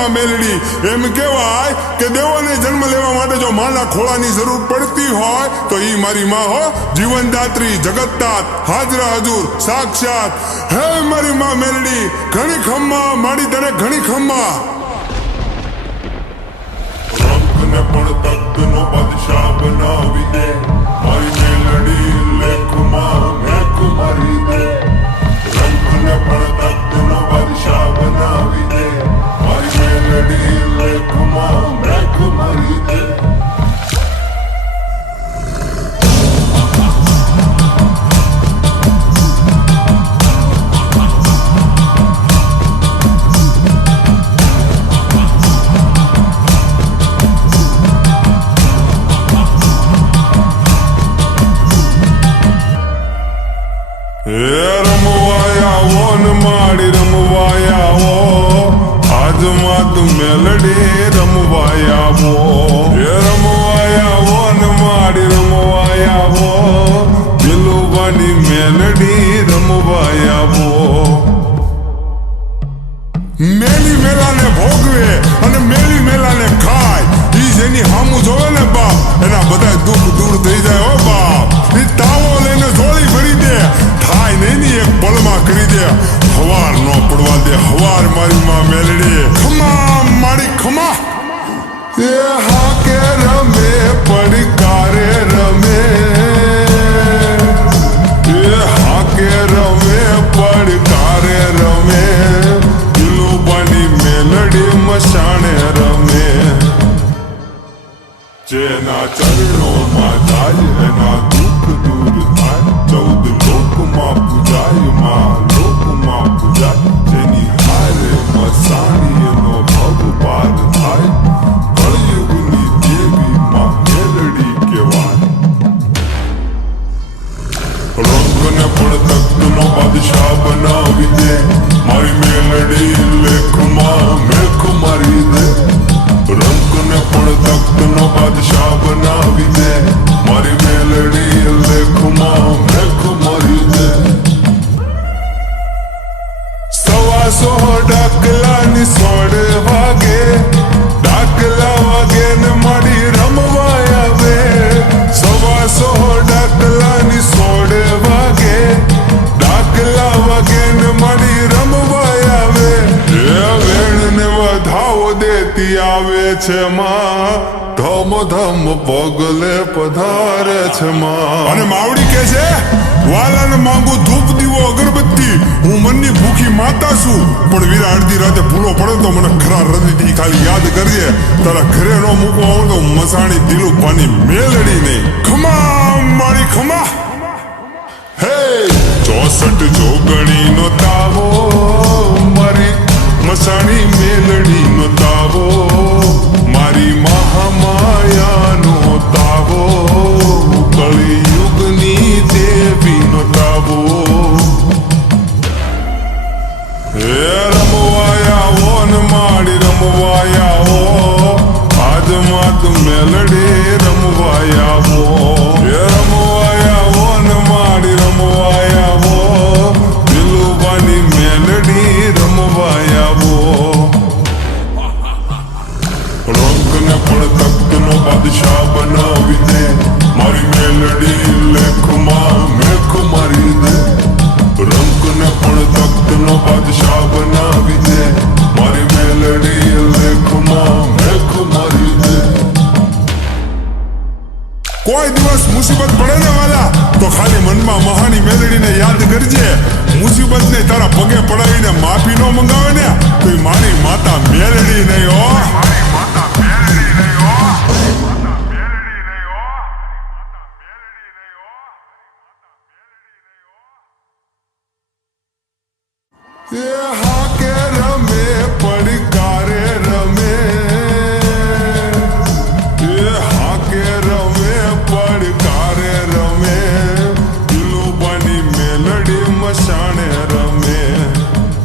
માં મેલડી એમ કહેવાય કે દેવોને જન્મ લેવા માટે જો માના ખોળાની જરૂર પડતી હોય તો ઈ મારી માં હો, જીવનદાત્રી, જગતદાત, હાજરા હજુર, સાક્ષાત. હે મારી માં મેલડી, ઘણી ખમ્મા માડી તને, ઘણી ખમ્મા. રંગને પણ તખ્તનો બાદશાહ બનાવી દે મારી મેલડી, લેખમાં મેખ મારી દે. રંગને પણ તખ્તનો બાદશાહ બનાવી દે મારી મેલડી, લેખમાં મેખ મારી દે. રમવાયા વો ને માડી રમવાયા વો, આજમાં તું મેલડી રમવાયા વો. રમવાયા વો ને માડી રમવાયા વો, દિલુબાની મેલડી રમવાયા વો. મેલી મેલાને ભોગવે અને મેલી મેલાને ખાય, ઈ જેની હામું જોવે ને બાપ, એના બધા દુઃખ દૂર થઈ જાય હો બાપ. ઈ તાવો લઈને જોડી ભરી દે, થાય નહીં એક પળમાં કરી દે. હવાર નો પડવા દે, હવાર મારી માં મેલડી. ખમા મારી ખમા. એ હા કે રમે પડકારે રમે, એ હા કે રમે પડકારે રમે, દિલુબાની મેલડી મસાણે રમે. જેના ચરણોમાં જાય એના દુઃખ દૂર થાય, 14 લોકમાં પૂજાય માં, લોકમાં પૂજાય. જેની હારે મસાણી એનો ભવ પાર થાય, કળયુગની દેવી માં મેલડી કહેવાય. રંગને પણ તખ્તનો બાદશાહ બનાવી દે મારી મેલડી, લેખમાં મેખ મારી દે. રંગને પણ તખ્તનો બાદશાહ બનાવી દે મારી મેલડી, લેખમાં મેખ મારી દે. 100 ડાકલાની 16 વાગે, ડાકલા વાગે ને માડી રમવા આવે. 100 ડાકલાની 16 વાગે, ડાકલા વાગે ને માડી રમવા આવે. એ વેણ ને વધાવો દેતી આવે છે માં, ધમ ધમ પગલે પધારે છે માં. અને માવડી કે છે, વાલાને માંગુ ધૂપ દીવો અગરબત્તી, હું મનની ભૂખી માતા છું, પણ વીરા અડધી રાતે ભૂલો પડે તો મને ખરા હૃદયથી ખાલી યાદ કરજે. તારા ઘરે નો મૂકવા આવે તો મસાણી દિલુબાની મેલડી નહીં. ખમા મારી ખમા. હે 64 જોગણી નો તાવો, મારી મસાણી મેલડી નો તાવો, મારી મહામાયાનો તાવો, કળિયુગની દેવી નો તાવો. રમવાયા વો ને માડી રમવાયા વો, આજમાં તું મેલડી રમવાયા વો. રમવાયા વો ને માડી રમવાયા વો, દિલુબાની મેલડી રમવાયા વો. રંગને પણ તખ્તનો બાદશાહ બનાવી દે મારી મેલડી, લેખમાં મેખ મારી દે. રંગને પણ તખ્તનો બાદશાહ બનાવી દે મારી મેલડી, લેખમાં મેખ મારી દે. કોઈ દિવસ મુસીબત પડે ને વાલા તો ખાલી મનમાં મહાની મેલડીને યાદ કરજે. મુસીબતને તારા પગે પડાવીને માફી નો મંગાવે ને તો મારી માતા મેલડી નહીં હો. Yeah.